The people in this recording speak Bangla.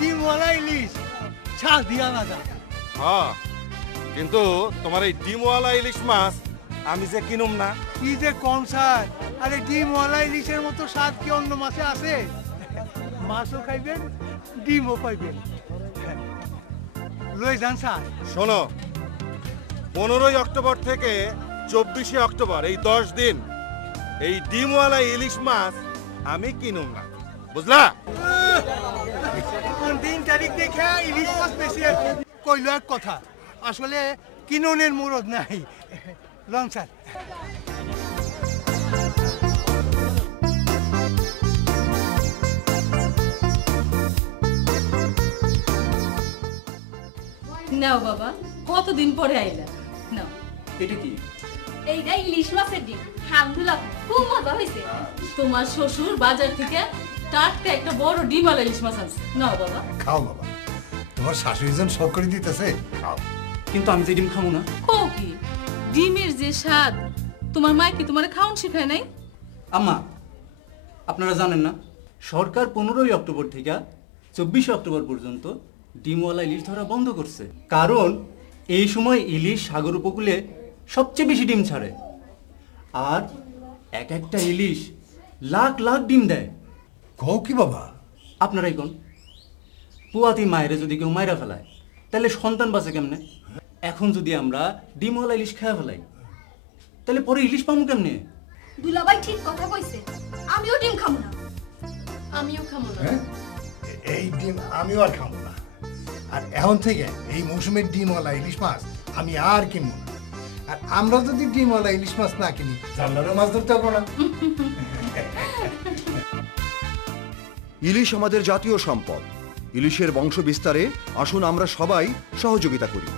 ডিমওয়ালা ইলিশ ছাল দিয়া লাগা। হ্যাঁ, কিন্তু তোমার এই ডিমওয়ালা ইলিশ মাছ আমি যে কিনুম না। কি যে কম স্যার, আরে ডিমওয়ালা ইলিশের মতো স্বাদ কি অন্য মাছে আছে? মাছও খাইবেন, ডিমও পাইবেন। লই যান স্যার। শোনো, 15ই অক্টোবর থেকে 24শে অক্টোবর এই 10 দিন এই ডিমওয়ালা ইলিশ মাছ আমি কিনুম না, বুঝলা? দিন তারিখ দেখে ইলিশ মাছ বেশি কইল এক কথা, আসলে কিননের মুরদ নাই। Long sir. নাও বাবা, কতদিন পরে আইলা, নাও। এটা কি? এইটা ইলিশ মাছের ডিম, হামদুল্লাহ খুব মজা হয়েছে। তোমার শ্বশুর বাজার থেকে টাটকা একটা বড় ডিমওয়ালা ইলিশ মাছ আনছে, নাও বাবা। খাও বাবা, তোমার শাশুড়িজন সব করে দিতেছে, খাও। কিন্তু আমি তো ডিম খাবো না। কো কি ডিমের যে স্বাদ, তোমার মা কি তোমারে খাওন শিখায় নাই? আম্মা, আপনারা জানেন না সরকার 15ই অক্টোবর থেকে 24শে অক্টোবর পর্যন্ত ডিমওয়ালা ইলিশ ধরা বন্ধ করছে, কারণ এই সময় ইলিশ সাগর উপকূলে সবচেয়ে বেশি ডিম ছাড়ে, আর এক একটা ইলিশ লাখ লাখ ডিম দেয়। কও কি বাবা? আপনারাই কোন পুয়াতি মায়েরে যদি কেউ মায়েরা ফেলায় তাহলে সন্তান বাঁচে কেমনে? এখন যদি আমরা ডিমওয়ালা ইলিশ খেয়ে ফেলাই তাহলে পরে ইলিশ পাবো কেমনে? দুলাভাই ঠিক কথা কইছে, আমিও ডিম খাবো না। আমিও খাবো না। হ্যাঁ, এই ডিম আমিও আর খাবো না। আর এখন থেকে এই মৌসুমের ডিমওয়ালা ইলিশ মাছ আমি আর কিনবো না। আর আমরা যদি ডিমওয়ালা ইলিশ মাছ না কিনি, জানলারও মাছ ধরতে পারবো না। ইলিশ আমাদের জাতীয় সম্পদ। ইলিশের বংশ বিস্তারে আসুন আমরা সবাই সহযোগিতা করি।